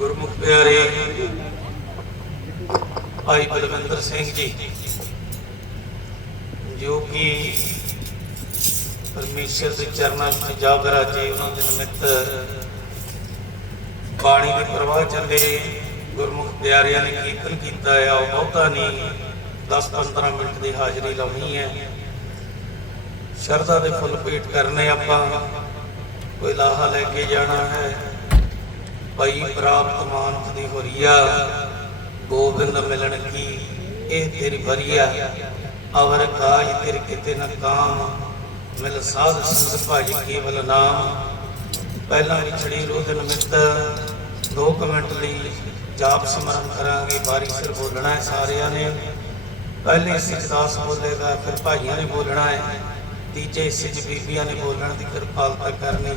ਗੁਰਮੁਖ ਪਿਆਰੇ ਭਾਈ ਬਲਵਿੰਦਰ ਸਿੰਘ ਜੀ, ਜੋ ਕਿ ਪਰਮੇਸ਼ਰ ਦੇ ਚਰਨਾਂ ਵਿੱਚ ਜਾ ਬਰਾਜੇ ਉਹਨਾਂ ਦੇ ਨਿਮਿਤ ਬਾਣੀ ਦੇ ਪ੍ਰਵਾਹ ਚੱਲੇ ਗੁਰਮੁਖ ਪਿਆਰਿਆਂ ਨੇ ਕੀਰਤਨ ਕੀਤਾ ਆ ਉਹ ਬਹੁਤਾ ਨਹੀਂ 10-15 ਮਿੰਟ ਦੀ ਹਾਜ਼ਰੀ ਲਾਉਣੀ ਹੈ। ਸ਼ਰਧਾ ਦੇ ਫੁੱਲ ਭੇਟ ਕਰਨੇ ਆਪਾਂ, ਕੋਈ ਲਾਹਾ ਲੈ ਕੇ ਜਾਣਾ ਹੈ। ਭਾਈ ਪ੍ਰਾਪਤ ਮਾਨਤ ਦੀ ਹੋਰੀਆ, ਗੋਬਿੰਦ ਮਿਲਣ ਕੀ, ਇਹ ਤੇਰੀ ਬਰੀਆ ਅਵਰ ਕਾਜ ਤੇਰੇ ਕਿਤੇ ਨ ਕਾਮ, ਮਿਲ ਸਾਧ ਸੰਗ ਭਾਜ ਕੇਵਲ ਨਾਮ। ਪਹਿਲਾਂ ਵਿਛੜੀ ਰੋਹ ਨਿਮਿਤ ਦੋ ਮਿੰਟ ਲਈ ਜਾਪ ਸਮਰਨ ਕਰਾਂਗੇ ਬਾਰੀ ਸਿਰ ਬੋਲਣਾ ਹੈ ਸਾਰਿਆਂ ਨੇ। ਪਹਿਲੇ ਸਿੱਖ ਦਾਸ ਬੋਲੇਗਾ, ਫਿਰ ਭਾਈਆਂ ਨੇ ਬੋਲਣਾ ਹੈ। ਤੀਜੇ ਹਿੱਸੇ 'ਚ ਬੀਬੀਆਂ ਨੇ ਬੋਲਣ ਦੀ ਕਿਰਪਾਲਤਾ ਕਰਨੀ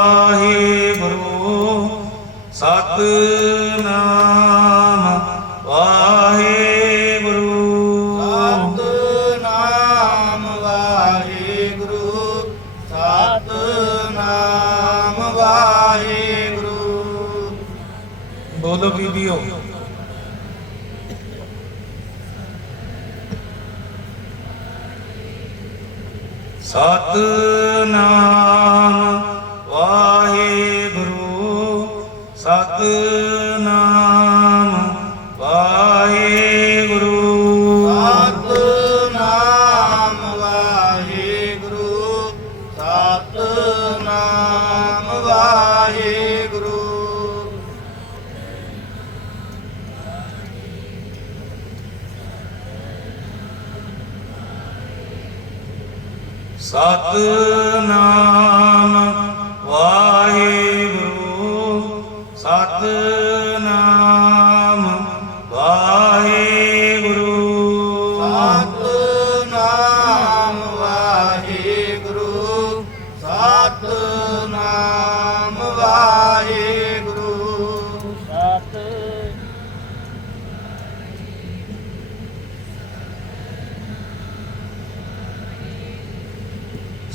ਸਤਨਾਮ ਵਾਹਿਗੁਰੂ। ਸਤਨਾਮ ਵਾਹਿਗੁਰੂ ਸਤਨਾਮ ਵਾਹਿਗੁਰੂ। ਬੋਲੋ ਬੀਬੀਓ। ਸਤਨਾਮ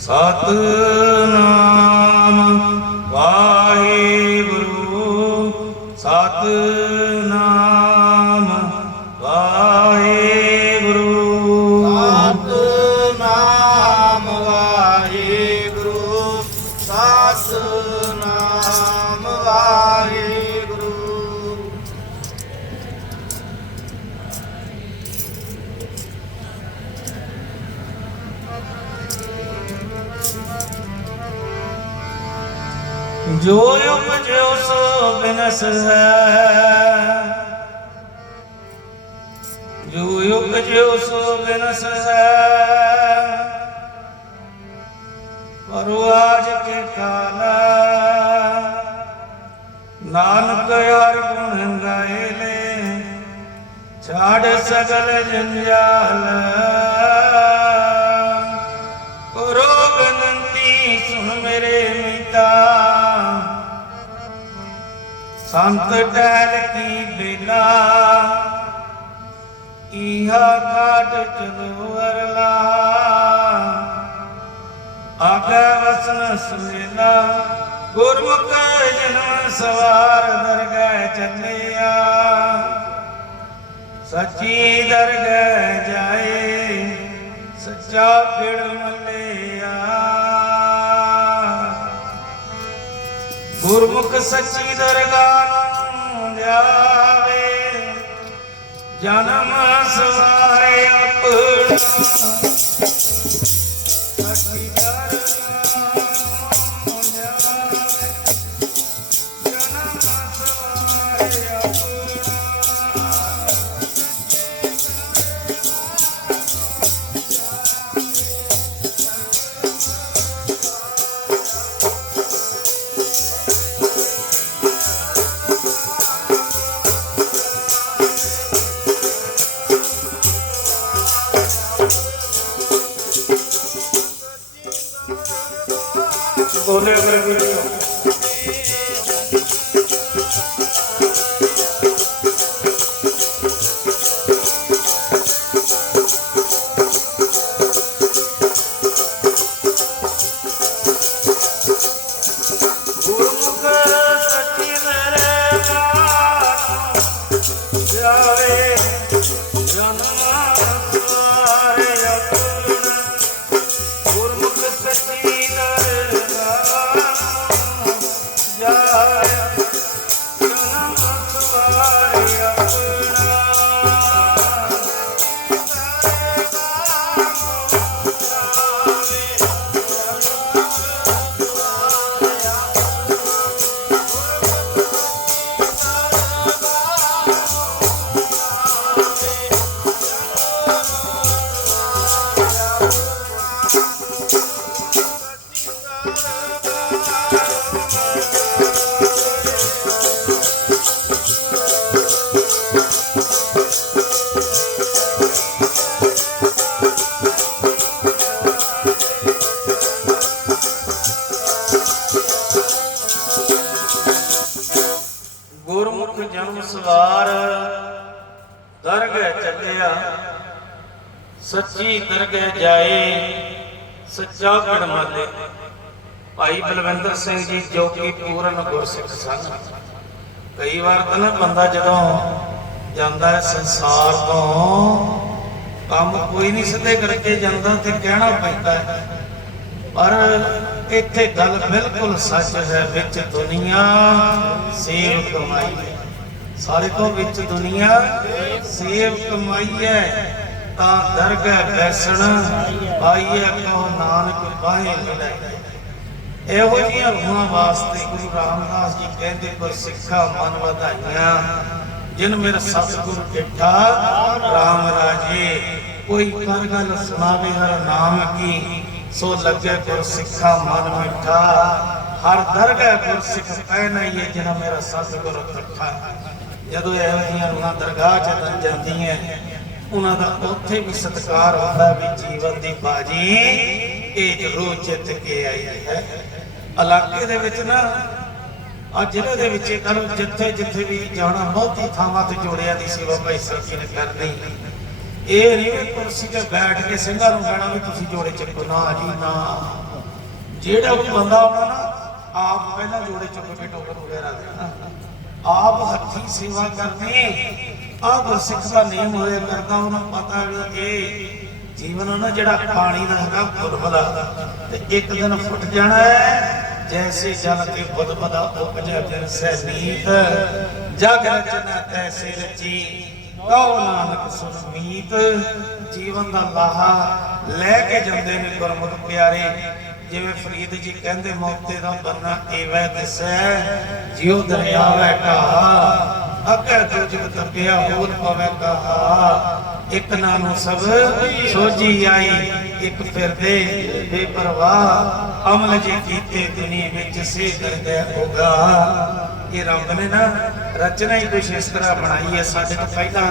ਸਤ ਜੋ ਉਪਜਿਓ ਸੋ ਬਿਨਸ ਹੈ। ਜੋ ਉਪਜਿਓ ਸੋ ਬਿਨਸ ਹੈ। ਪਰੋ ਆਜ ਕੇ ਕਾਲਾ ਨਾਨਕ ਯਾਰ ਗੁਣ ਗਾਏ ਲੈ ਛਾੜ ਸਗਲ ਜੰਜਾਲ ਕਰੋ ਬੇਨੰਤੀ ਸੁਣ ਮੇਰੇ ਮੀਤਾ। ਸੰਤ ਟਹਿਲ ਕੀ ਬੇਲਾ ਇਹਾ ਕਾਟ ਚਲੋ ਅਰਲਾ। ਆਗੇ ਵਸਨ ਸੁਨੇਲਾ ਗੁਰਮੁਖ ਜਨਮ ਸਵਾਰ ਦਰਗਹਿ ਚੱਲਿਆ। ਸੱਚੀ ਦਰਗਹਿ ਜਾਏ, ਸੱਚਾ ਪਿੜ ਮੱਲਿਆ ਗੁਰਮੁਖ ਸੱਚੀ ਦਰਗਾਹ ਨੂੰ ਜਾਵੇ ਜਨਮ ਸਵਾਰੇ ਆਪਣਾ। ਸੱਚੀ ਦਰਗਹਿ ਸੱਚਾ ਕੜਮਾਲੇ ਭਾਈ ਬਲਵਿੰਦਰ ਸਿੰਘ ਜੀ ਜੋ ਕਿ ਪੂਰਨ ਗੁਰਸਿੱਖ ਸਨ, ਕਈ ਵਾਰ ਤਾਂ ਨਾ ਬੰਦਾ ਜਦੋਂ ਜਾਂਦਾ ਹੈ ਸੰਸਾਰ ਤੋਂ, ਕੰਮ ਕੋਈ ਨਹੀਂ ਸਿੱਧੇ ਕਰਕੇ ਜਾਂਦਾ ਤੇ ਕਹਿਣਾ ਪੈਂਦਾ ਹੈ। ਪਰ ਇੱਥੇ ਗੱਲ ਬਿਲਕੁਲ ਸੱਚ ਹੈ, ਵਿੱਚ ਦੁਨੀਆ ਸੇਵ ਕਮਾਈ ਹੈ। ਸਾਰੇ ਤੋਂ ਵਿੱਚ ਦੁਨੀਆ ਸੇਵ ਕਮਾਈ ਹੈ। ਤਾਂ ਦਰਗਹਿ ਬੈਸਣ ਆਈਏ ਕੋ ਨਾਨਕ, ਬਾਹੇ ਲੜਾਈ ਇਹੋ ਜਿਹੀਆਂ ਰੂਹਾਂ ਵਾਸਤੇ ਗੁਰੂ ਰਾਮਦਾਸ ਜੀ ਕਹਿੰਦੇ ਕੋ ਸਿੱਖਾ ਮਨ ਵਧਾਈਆਂ, ਜਿਨ ਮੇਰਾ ਸਤਿਗੁਰ ਡਿਠਾ, ਰਾਮ ਰਾਜੇ। ਕੋਈ ਕਰ ਗੱਲ ਸੁਣਾਵੇ ਹਰ ਨਾਮ ਕੀ, ਸੋ ਲੱਗੇ ਗੁਰ ਸਿੱਖਾ ਮਨ ਮਿੱਠਾ। ਹਰ ਦਰਗਹਿ ਗੁਰ ਸਿੱਖ ਕਹਿਣਾ ਹੀ ਹੈ ਜਿਨ ਮੇਰਾ ਸਤਿਗੁਰ ਤੱਠਾ ਜਦੋਂ ਇਹੋ ਜਿਹੀਆਂ ਰੂਹਾਂ ਦਰਗਾਹ ਚ ਤਾਂ ਜਾਂਦੀਆਂ ਉਹਨਾਂ ਦਾ ਉੱਥੇ ਵੀ ਸਤਿਕਾਰ ਹੁੰਦਾ ਵੀ ਜੀਵਨ ਦੀ ਬਾਜੀ ਇਹ ਜ਼ਰੂਰ ਜਿੱਤ ਕੇ ਆਈ ਹੈ। ਇਲਾਕੇ ਦੇ ਵਿੱਚ ਨਾ ਆ ਜ਼ਿਲ੍ਹੇ ਦੇ ਵਿੱਚ ਕਰ ਜਿੱਥੇ ਜਿੱਥੇ ਵੀ ਜਾਣਾ, ਬਹੁਤੀ ਥਾਵਾਂ ਤੇ ਜੋੜਿਆਂ ਦੀ ਸੇਵਾ ਭਾਈ ਸਾਹਿਬ ਨੇ ਕਰਨੀ। ਇਹ ਨਹੀਂ ਵੀ ਕੁਰਸੀ ਤੇ ਬੈਠ ਕੇ ਸਿੰਘਾਂ ਨੂੰ ਕਹਿਣਾ ਵੀ ਤੁਸੀਂ ਜੋੜੇ ਚੱਕੋ, ਨਾ ਜੀ, ਨਾ। ਜਿਹੜਾ ਵੀ ਬੰਦਾ ਆਉਣਾ ਨਾ, ਆਪ ਪਹਿਲਾਂ ਜੋੜੇ ਚੁੱਕ ਕੇ ਟੋਕਰ ਵਗੈਰਾ ਦੇਣਾ। ਆਪ ਹੱਥੀ ਸੇਵਾ ਕਰਨੀ ਆਹ ਗੁਰਸਿੱਖ ਦਾ ਨਿਯਮ ਹੋਇਆ ਕਰਦਾ ਉਹਨਾਂ ਪਤਾ ਵੀ ਇਹ ਜੀਵਨ ਉਹਨਾਂ ਜਿਹੜਾ ਪਾਣੀ ਦਾ ਹੈਗਾ ਬੁਲਬੁਲਾ ਤੇ ਇੱਕ ਦਿਨ ਫੁੱਟ ਜਾਣਾ ਹੈ, ਜੈਸੇ ਜਲ ਕੇ ਬੁਲਬੁਲਾ ਉਪਜੈ ਜਨ ਸੈ ਜਗ ਰਚਨਾ ਤੈਸੇ ਰਚੀ, ਕਉ ਨਾਨਕ ਸੁਮੀਤ ਜੀਵਨ ਦਾ ਲਾਹਾ ਲੈ ਕੇ ਜਾਂਦੇ ਨੇ ਗੁਰਮੁਖ ਪਿਆਰੇ। ਜਿਵੇਂ ਫਰੀਦ ਜੀ ਕਹਿੰਦੇ, ਮੌਤੇ ਦਾ ਬੰਨਾ ਏਵੈ ਦਿਸੈ, ਜਿਉ ਦਰਿਆ ਵੈ ਕਹਾ ਅੱਗੇ ਤੁਝ ਤਪਿਆ ਹੋਲ ਪਵੈ ਕਹਾ। ਇੱਕ ਨਾਨੂ ਸਭ ਸੋਜੀ ਆਈ, ਇੱਕ ਫਿਰਦੇ ਬੇਪਰਵਾਹ। ਅਮਲ ਜੇ ਕੀਤੇ ਦੁਨੀਆ ਵਿੱਚ ਸੇ ਦਰਗਹਿ ਹੋਗਾ ਇਹ ਰੱਬ ਨੇ ਨਾ ਰਚਨਾ ਹੀ ਕੁਛ ਇਸ ਤਰ੍ਹਾਂ ਬਣਾਈ ਹੈ। ਸਾਡੇ ਤੋਂ ਪਹਿਲਾਂ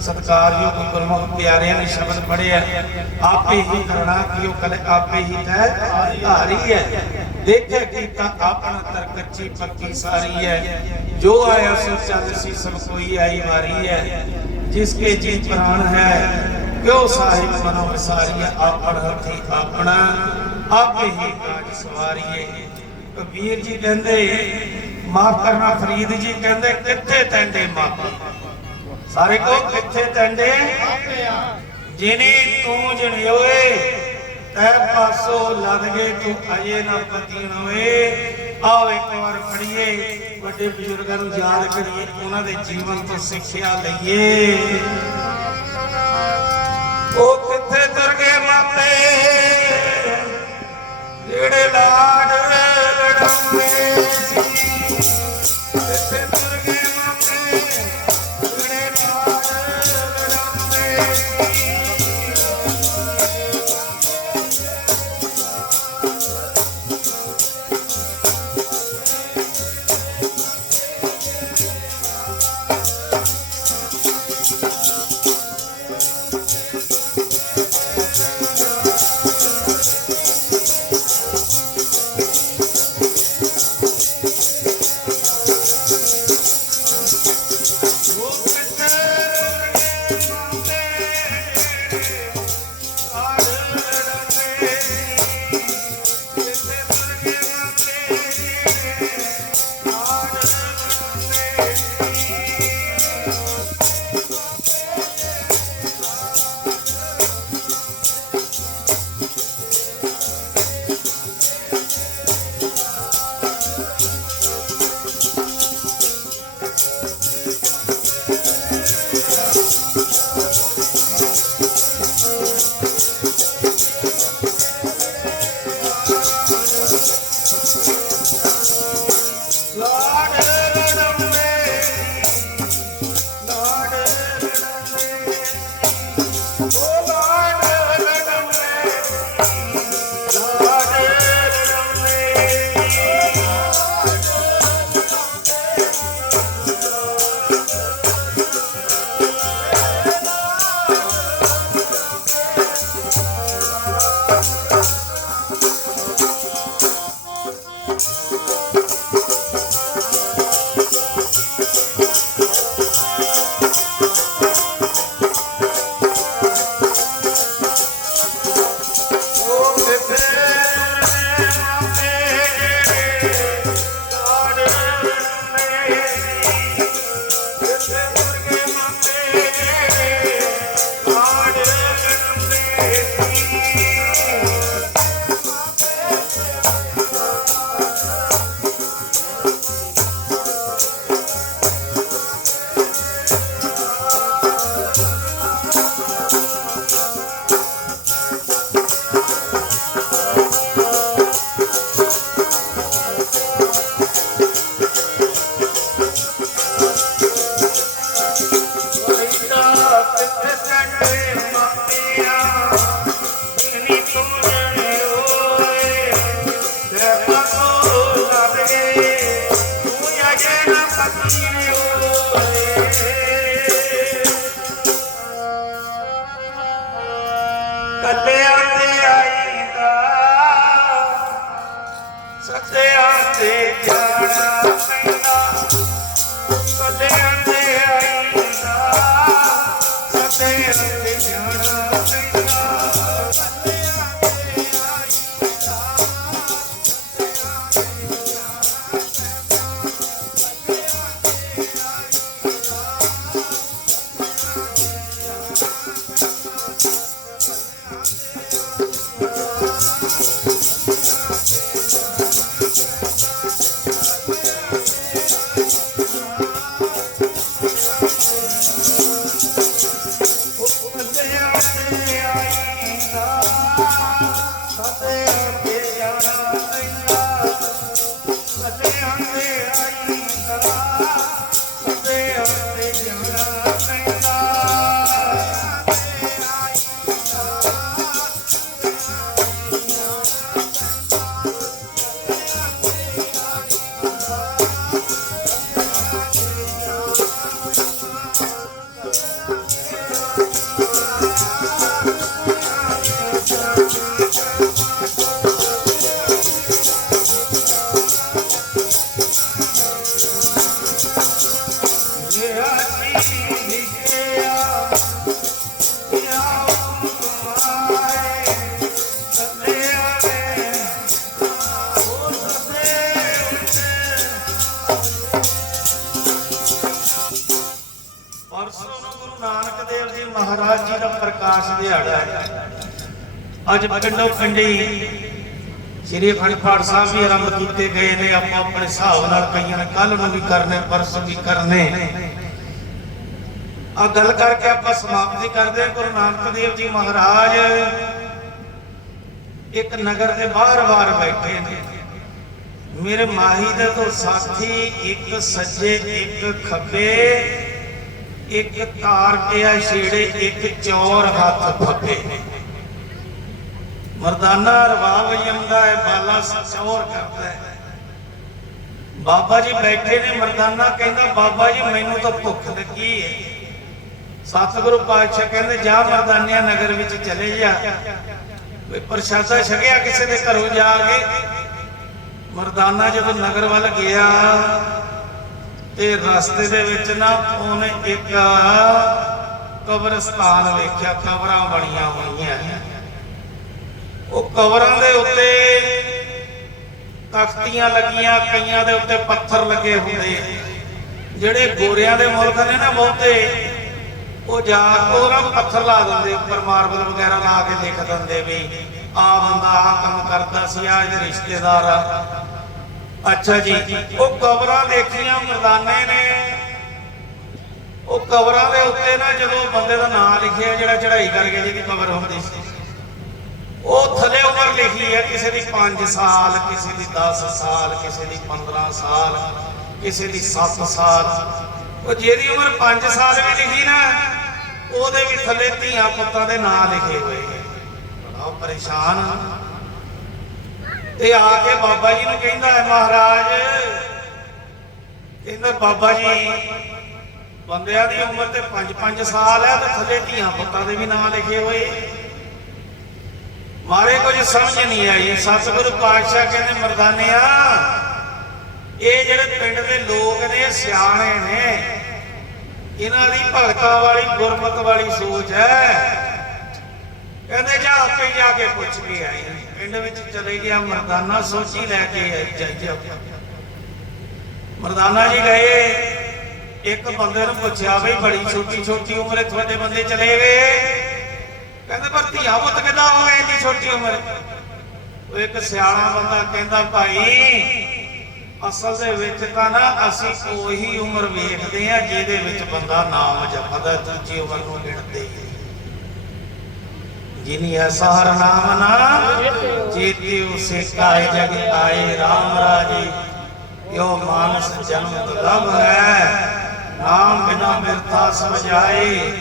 ਸਤਿਕਾਰਯੋਗ ਗੁਰਮੁਖ ਪਿਆਰਿਆਂ ਨੇ ਸ਼ਬਦ ਪੜ੍ਹਿਆ ਆਪੇ ਹੀ ਕਰਣਾ ਕਿਉ ਕਲੇ ਆਪੇ ਹੀ ਤੈ ਧਾਰੀ ਹੈ। ਦੇਖੇ ਕੀਤਾ ਆਪਣਾ ਤਰ ਕੱਚੀ ਪੱਕੀ ਸਾਰੀ ਹੈ। ਜੋ ਆਇਆ ਸੋ ਚੱਲ ਸੀ ਸਭ ਕੋਈ ਆਈ ਵਾਰੀ ਹੈ। ਜਿਸਕੇ ਜੀ ਪ੍ਰਾਣ ਹੈ, ਕਿਉ ਸਾਹਿਬ ਮਨੋ ਵਿਸਾਰੀਏ ਆਪਣ ਹੱਥੀ ਆਪਣਾ, ਆਪੇ ਹੀ ਕਾਜ ਸਵਾਰੀਏ। ਕਬੀਰ ਜੀ ਕਹਿੰਦੇ, ਮਾਫ ਕਰਨਾ ਫਰੀਦ ਜੀ ਕਹਿੰਦੇ, ਕਿੱਥੇ ਟੈਂਡੇ ਮਾਪੇ ਸਾਰੇ ਕੋ ਕਿੱਥੇ ਟੈਂਡੇ ਜਿਨੇ ਤੂੰ ਜਣਿਓਏ ਤੈ ਪਾਸੋ ਲੱਦ ਗਏ ਤੂੰ ਅਜੇ ਨਾ ਪਤੀਣ ਹੋਏ। ਆਓ ਇੱਕ ਵਾਰ ਫੜੀਏ ਵੱਡੇ ਬਜ਼ੁਰਗਾਂ ਨੂੰ ਯਾਦ ਕਰੀਏ, ਉਹਨਾਂ ਦੇ ਜੀਵਨ ਤੋਂ ਸਿੱਖਿਆ ਲਈਏ। ਉਹ ਕਿੱਥੇ ਤੁਰ ਗਏ ਮਾਪੇ? ਜਿਹੜੇ ਲਾਡ Música ਸੱਤਿਆਂ ਤੇ ਜਾਣਾ ਦਿਹਾੜਾ ਅੱਜ ਪਿੰਡੋਂ ਪਿੰਡੀ ਸ੍ਰੀ ਅਖੰਡ ਸਾਹਿਬ ਵੀ ਆਰੰਭ ਕੀਤੇ ਗਏ ਨੇ। ਆਪਾਂ ਆਪਣੇ ਹਿਸਾਬ ਨਾਲ ਕਈਆਂ ਨੇ ਕੱਲ ਨੂੰ ਵੀ ਕਰਨੇ, ਪਰਸੋਂ ਵੀ ਕਰਨੇ। ਆ ਗੱਲ ਕਰਕੇ ਆਪਾਂ ਸਮਾਪਤੀ ਕਰਦੇ ਗੁਰੂ ਨਾਨਕ ਦੇਵ ਜੀ ਮਹਾਰਾਜ ਇੱਕ ਨਗਰ ਦੇ ਬਾਹਰ-ਬਾਹਰ ਬੈਠੇ ਨੇ। ਮੇਰੇ ਮਾਹੀ ਦੇ ਤੋਂ ਸਾਥੀ ਇੱਕ ਸੱਜੇ, ਇੱਕ ਖੱਬੇ ਇੱਕ ਤਾਰ ਪਿਆ ਛੇੜੇ, ਇੱਕ ਚੌਰ ਹੱਥ ਫੱਬੇ ਮਰਦਾਨਾ ਰਵਾਬ ਜੰਦਾ ਹੈ, ਬਾਲਾ ਚੌਰ ਕਰਦਾ ਹੈ। ਬਾਬਾ ਜੀ ਬੈਠੇ ਨੇ, ਮਰਦਾਨਾ ਕਹਿੰਦਾ, ਬਾਬਾ ਜੀ, ਮੈਨੂੰ ਤਾਂ ਭੁੱਖ ਲੱਗੀ ਹੈ ਸਤਿਗੁਰੂ ਪਾਤਸ਼ਾਹ ਕਹਿੰਦੇ, ਜਾ ਮਰਦਾਨਿਆ ਨਗਰ ਵਿੱਚ ਚਲੇ ਜਾ। ਕੋਈ ਪ੍ਰਸ਼ਾਦਾ ਛਕਿਆ, ਕਿਸੇ ਦੇ ਘਰੋਂ ਜਾ ਕੇ। ਮਰਦਾਨਾ ਜਦੋਂ ਨਗਰ ਵੱਲ ਗਿਆ ਤੇ ਰਸਤੇ ਦੇ ਵਿੱਚ ਨਾ ਉਹਨੇ ਇੱਕ ਕਬਰਸਤਾਨ ਵੇਖਿਆ, ਕਬਰਾਂ ਬਣੀਆਂ ਹੋਈਆਂ। ਉਹ ਕਬਰਾਂ ਦੇ ਉੱਤੇ ਤਖਤੀਆਂ ਲੱਗੀਆਂ, ਕਈਆਂ ਦੇ ਉੱਤੇ ਪੱਥਰ ਲੱਗੇ ਹੁੰਦੇ ਜਿਹੜੇ ਗੋਰਿਆਂ ਦੇ ਮੁਲਕ ਨੇ ਨਾ ਬਹੁਤੇ, ਉਹ ਜਾ ਉਹਨਾਂ ਨੂੰ ਪੱਥਰ ਲਾ ਦਿੰਦੇ, ਉੱਪਰ ਮਾਰਬਲ ਵਗੈਰਾ ਲਾ ਕੇ ਲਿਖ ਦਿੰਦੇ ਵੀ ਆ ਬੰਦਾ ਆ ਕੰਮ ਕਰਦਾ ਸੀ ਆ ਇਹਦੇ ਰਿਸ਼ਤੇਦਾਰ ਆ। ਅੱਛਾ ਜੀ, ਉਹ ਕਬਰਾਂ ਦੇਖੀਆਂ ਮਰਦਾਨੇ ਨੇ। ਉਹ ਕਬਰਾਂ ਦੇ ਉੱਤੇ ਨਾ ਜਦੋਂ ਬੰਦੇ ਦਾ ਨਾਮ ਲਿਖਿਆ, ਜਿਹੜਾ ਚੜ੍ਹਾਈ ਕਰਕੇ ਜਿਹਦੀ ਕਬਰ ਹੁੰਦੀ ਸੀ, ਉਹ ਥੱਲੇ ਉਮਰ ਲਿਖੀ ਹੈ, ਕਿਸੇ ਦੀ 5 ਸਾਲ, ਕਿਸੇ ਦੀ 10 ਸਾਲ, ਕਿਸੇ ਦੀ 15 ਸਾਲ, ਕਿਸੇ ਦੀ 7 ਸਾਲ। ਉਹ ਜਿਹਦੀ ਉਮਰ 5 ਸਾਲ ਵੀ ਲਿਖੀ ਨਾ, ਉਹਦੇ ਵੀ ਥੱਲੇ ਧੀਆਂ ਪੁੱਤਾਂ ਦੇ ਨਾਂ ਲਿਖੇ ਹੋਏ ਹੈ ਬੜਾ ਪਰੇਸ਼ਾਨ। ਆ। ਆ ਕੇ ਬਾਬਾ ਜੀ ਨੂੰ ਕਹਿੰਦਾ ਹੈ, ਮਹਾਰਾਜ, ਕਹਿੰਦਾ ਬਾਬਾ ਜੀ, ਬੰਦਿਆਂ ਦੀ ਉਮਰ ਤੇ 5-5 ਸਾਲ ਹੈ ਤੇ ਥੱਲੇ ਧੀਆਂ ਪੁੱਤਾਂ ਦੇ ਵੀ ਨਾਂ ਲਿਖੇ ਹੋਏ ਮਾਰੇ ਕੁਝ ਸਮਝ ਨਹੀਂ ਆਈ ਸਤਿਗੁਰੂ ਪਾਤਸ਼ਾਹ ਕਹਿੰਦੇ, ਮਰਦਾਨਿਆ, ਇਹ ਜਿਹੜੇ ਪਿੰਡ ਦੇ ਲੋਕ ਨੇ ਸਿਆਣੇ ਨੇ, ਇਹਨਾਂ ਦੀ ਭਗਤਾਂ ਵਾਲੀ, ਗੁਰਮਤ ਵਾਲੀ ਸੋਚ ਹੈ ਕਹਿੰਦੇ ਜਾ ਆਪੇ ਜਾ ਕੇ ਪੁੱਛ ਕੇ ਆਏ ਪਿੰਡ ਵਿੱਚ ਚਲੇ ਗਿਆ, ਮਰਦਾਨਾ ਸੋਚੀ ਲੈ ਕੇ ਆਈ ਜੱਜ ਮਰਦਾਨਾ ਜੀ ਗਏ, ਇੱਕ ਬੰਦੇ ਨੂੰ ਪੁੱਛਿਆ ਬਈ ਬੜੀ ਛੋਟੀ ਛੋਟੀ ਉਮਰੇ ਤੁਹਾਡੇ ਬੰਦੇ ਚਲੇ ਗਏ। ਕਹਿੰਦੇ, ਪਰ ਧੀਆ ਪੁੱਤ ਕਿੱਦਾਂ ਹੋ ਇੰਨੀ ਛੋਟੀ ਉਮਰ? ਉਹ ਇੱਕ ਸਿਆਣਾ ਬੰਦਾ ਕਹਿੰਦਾ, ਭਾਈ, ਅਸਲ ਦੇ ਵਿੱਚ ਤਾਂ ਨਾ ਅਸੀਂ ਉਹੀ ਉਮਰ ਵੇਖਦੇ ਆ ਜਿਹਦੇ ਵਿੱਚ ਬੰਦਾ ਨਾਮ ਜਪਦਾ ਦੂਜੀ ਉਮਰ ਨੂੰ ਗਿਣਦੇ ਹੀ ਨਹੀਂ। ਜਿਨੀ ਐਸਾ ਹਰ ਨਾਮ ਨਾ, ਜੀਤੀ ਉਸੇ ਕਾਇ ਜਗ ਆਏ RAM ਰਾਜੇ। ਯੋ ਮਾਨਸ ਨਾਮ ਬਿਨਾ ਮਿਰਤਾ ਸਮਝਾਏ।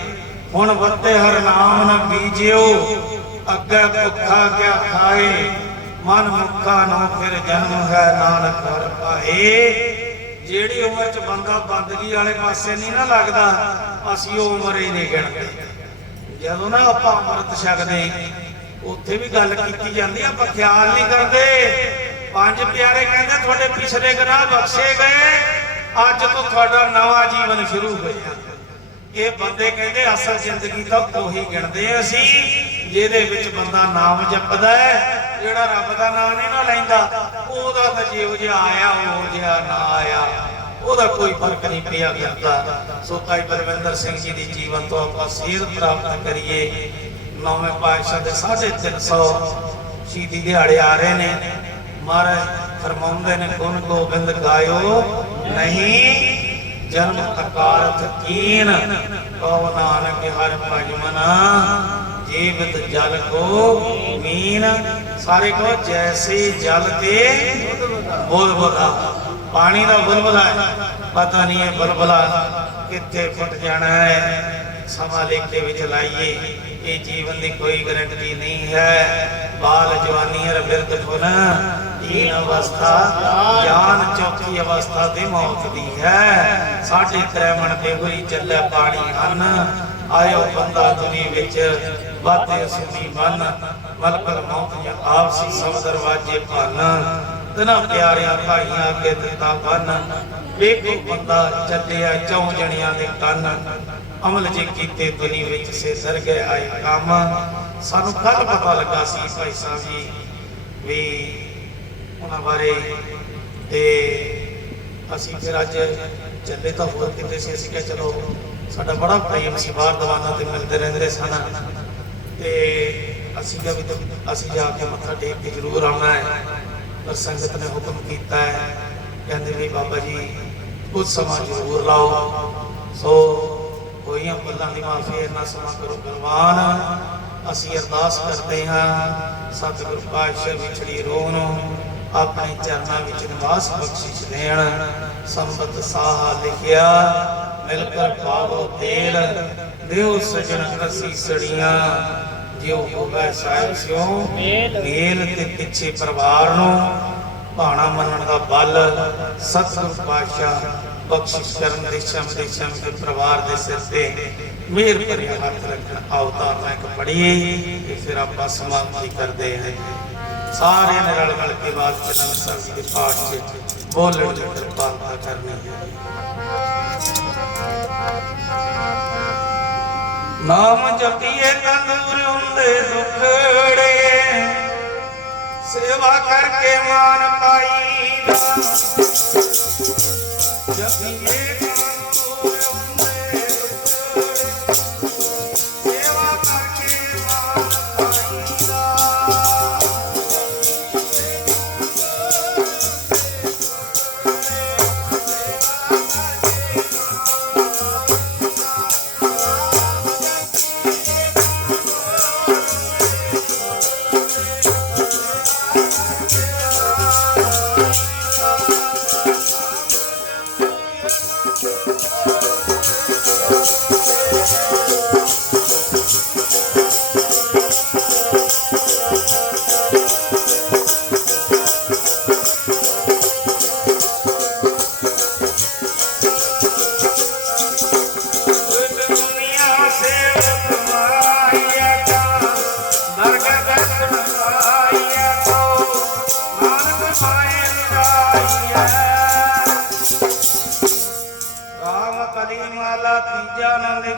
ਹੁਣ ਵੱਤੇ ਹਰ ਨਾਮ ਨ ਬੀਜਿਓ, ਅੱਗੇ ਭੁੱਖਾ ਕਿਆ ਖਾਏ। ਮਨ ਮੁੱਖਾ ਨੋ ਫਿਰ ਜਨਮ ਹੈ ਨਾਨਕ ਹਰ ਪਾਏ। ਜਿਹੜੀ ਉਮਰ 'ਚ ਬੰਦਾ ਬੰਦਗੀ ਵਾਲੇ ਪਾਸੇ ਨਹੀਂ ਨਾ ਲੱਗਦਾ, ਅਸੀਂ ਉਹ ਉਮਰ ਹੀ ਨਹੀਂ ਗਿਣਦੇ। ਜਦੋਂ ਨਾ ਆਪਾਂ ਅੰਮ੍ਰਿਤ ਛਕਦੇ ਉੱਥੇ ਵੀ ਗੱਲ ਕੀਤੀ ਜਾਂਦੀ ਆ, ਆਪਾਂ ਖਿਆਲ ਨਹੀਂ ਕਰਦੇ। ਪੰਜ ਪਿਆਰੇ ਕਹਿੰਦੇ ਤੁਹਾਡੇ ਪਿਛਲੇ ਗੁਨਾਹ ਬਖਸ਼ੇ ਗਏ ਅੱਜ ਤੋਂ ਤੁਹਾਡਾ ਨਵਾਂ ਜੀਵਨ ਸ਼ੁਰੂ ਹੋਇਆ। ਇਹ ਬੰਦੇ ਕਹਿੰਦੇ ਅਸਲ ਜ਼ਿੰਦਗੀ ਤਾਂ ਉਹੀ ਗਿਣਦੇ ਆ ਅਸੀਂ ਜਿਹਦੇ ਵਿੱਚ ਬੰਦਾ ਨਾਮ ਜਪਦਾ ਹੈ ਜਿਹੜਾ ਰੱਬ ਦਾ ਨਾਮ ਨਹੀਂ ਨਾ ਲੈਂਦਾ ਉਹਦਾ ਤਾਂ ਜਿਹੋ ਜਿਹਾ ਆਇਆ ਉਹ ਜਿਹਾ ਨਾ ਆਇਆ। ਉਹਦਾ ਕੋਈ ਫ਼ਰਕ ਨਹੀਂ ਪਿਆ ਕਰਦਾ ਸੋ ਭਾਈ ਬਲਵਿੰਦਰ ਸਿੰਘ ਜੀ ਦੀ ਜੀਵਨ ਤੋਂ ਆਪਾਂ ਸੇਧ ਪ੍ਰਾਪਤ ਕਰੀਏ। ਨੌਵੇਂ ਪਾਤਸ਼ਾਹ ਦੇ 350 ਸ਼ਹੀਦੀ ਦਿਹਾੜੇ ਆ ਰਹੇ ਨੇ। ਮਹਾਰਾਜ ਫਰਮਾਉਂਦੇ ਨੇ, ਗੁਣ ਗੋਬਿੰਦ ਗਾਇਓ, ਨਹੀਂ ਜਨਮ ਅਕਾਰਥ ਕੀਨ। ਕਉ ਨਾਨਕ ਹਰ ਭਜ ਜੀਵਤ ਜਲ ਕੋ ਮੀਨ। ਸਾਰੇ ਕੋ ਜੈਸੇ ਜਲ ਤੇ ਬੋਲ ਬੁਲਬੁਲਾ। ਪਾਣੀ ਦਾ ਬੁਲਬੁਲਾ ਹੈ। ਪਤਾ ਨਹੀਂ ਇਹ ਬੁਲਬੁਲਾ ਕਿੱਥੇ ਫੁੱਟ ਜਾਣਾ ਹੈ। ਸਮਾਂ ਲੇਖੇ ਵਿੱਚ ਲਾਈਏ, ਇਹ ਜੀਵਨ ਦੀ ਕੋਈ ਗਾਰੰਟੀ ਨਹੀਂ ਹੈ। ਬਾਲ ਜਵਾਨੀ ਅਰ ਬਿਰਧ ਫੁਨ ਤੀਨ ਅਵਸਥਾ, ਜਾਨ ਚੌਥੀ ਅਵਸਥਾ ਤੇ ਮੌਤ ਦੀ ਹੈ। ਸਾਡੇ ਤ੍ਰੈਮਣ ਤੇ ਹੋਈ ਚੱਲੇ ਪਾਣੀ ਹਨ। ਆਇਓ ਬੰਦਾ ਦੁਨੀ ਵਿੱਚ ਬਾਤੇ ਸੁਣੀ ਮਨ ਮਲਕਲ ਮੌਤ ਜਾਂ ਆਪਸੀ ਸਭ ਦਰਵਾਜੇ ਭੰਨ। ਤਨਾ ਪਿਆਰਿਆਂ ਭਾਈਆਂ ਅੱਗੇ ਦਿੱਤਾ ਬੰਨ। ਵੇਖੋ ਬੰਦਾ ਚੱਲਿਆ ਚੌਂ ਜਣਿਆਂ ਦੇ ਕੰਨ। ਅਮਲ ਜੇ ਕੀਤੇ ਦੁਨੀ ਵਿੱਚ ਸੇ ਸਰ ਗਏ ਆਏ ਕੰਮ। ਸਾਨੂੰ ਕੱਲ ਪਤਾ ਲੱਗਾ ਸੀ ਭਾਈ ਸਾਹਿਬ ਜੀ ਵੀ ਉਹਨਾਂ ਬਾਰੇ ਤੇ ਅਸੀਂ ਫਿਰ ਅੱਜ ਚੱਲੇ ਤਾਂ ਹੋਰ ਕਿਤੇ ਸੀ। ਅਸੀਂ ਕਿਹਾ ਚਲੋ ਸਾਡਾ ਬੜਾ ਪ੍ਰੇਮ ਸੀ ਬਾਹਰ ਦਵਾਨਾ ਤੇ ਮਿਲਦੇ ਰਹਿੰਦੇ ਸਨ। ਤੇ ਅਸੀਂ ਕਿਹਾ ਵੀ ਅਸੀਂ ਜਾ ਕੇ ਮੱਥਾ ਟੇਕ ਕੇ ਜ਼ਰੂਰ ਆਉਣਾ ਹੈ। ਪਰ ਸੰਗਤ ਨੇ ਹੁਕਮ ਕੀਤਾ ਹੈ ਕਹਿੰਦੇ ਵੀ ਬਾਬਾ ਜੀ ਕੁਝ ਸਮਾਂ ਜ਼ਰੂਰ ਲਾਓ ਸੋ ਹੋਈਆਂ ਭੁੱਲਾਂ ਦੀ ਮਾਫੀ ਇੰਨਾ ਸਮਾਂ ਕਰੋ ਕੁਰਬਾਨ ਅਸੀਂ ਅਰਦਾਸ ਕਰਦੇ ਹਾਂ ਸਤਿਗੁਰ ਪਾਤਸ਼ਾਹ ਵਿਛੜੀ ਰੋਹ ਨੂੰ ਆਪਣੇ ਚਰਨਾਂ ਵਿੱਚ ਨਿਵਾਸ ਬਖਸ਼ਿਸ਼ ਦੇਣ ਸੰਬਤ ਸਾਹਾ ਲਿਖਿਆ ਮਿਲ ਕਰ ਪਾਵੋ ਤੇਲ ਦਿਓ ਸਜਣ ਰਸੀ ਸੜੀਆਂ ਜਿਉ ਹੋਵੇ ਸਾਹਿਬ ਸਿਓ, ਮੇਲ ਤੇ ਪਿੱਛੇ ਪਰਿਵਾਰ ਨੂੰ ਭਾਣਾ ਮੰਨਣ ਦਾ ਬਲ, ਸਤਿਗੁਰ ਪਾਤਸ਼ਾਹ ਬਖਸ਼ਿਸ਼ ਕਰਨ ਦੇ ਸ਼ਮ ਦੇ ਸ਼ਮ ਦੇ ਪਰਿਵਾਰ ਦੇ ਸਿਰ ਤੇ ਮਿਹਰ ਭਰਿਆ ਹੱਥ ਰੱਖਣ। ਆਉਤਾਰ ਨਾ ਇੱਕ ਪੜੀਏ ਤੇ ਫਿਰ ਆਪਾਂ ਸਮਾਪਤੀ ਕਰਦੇ ਹਾਂ। ਸਾਰੇ ਨੇ ਰਲ ਮਿਲ ਕੇ ਬਾਤ ਕਰਨ ਸਾਹਿਬ ਦੇ ਪਾਠ 'ਚ ਬੋਲਣ ਦੀ ਕਿਰਪਾਲਤਾ ਕਰਨੀ ਹੈ। ਨਾਮ ਜਪੀਏ ਤੰਦੂਰ ਹੁੰਦੇ ਦੁਖੜੇ ਸੇਵਾ ਕਰਕੇ ਮਾਨ ਪਾਈਦਾ। ਜਪੀਏ Yeah.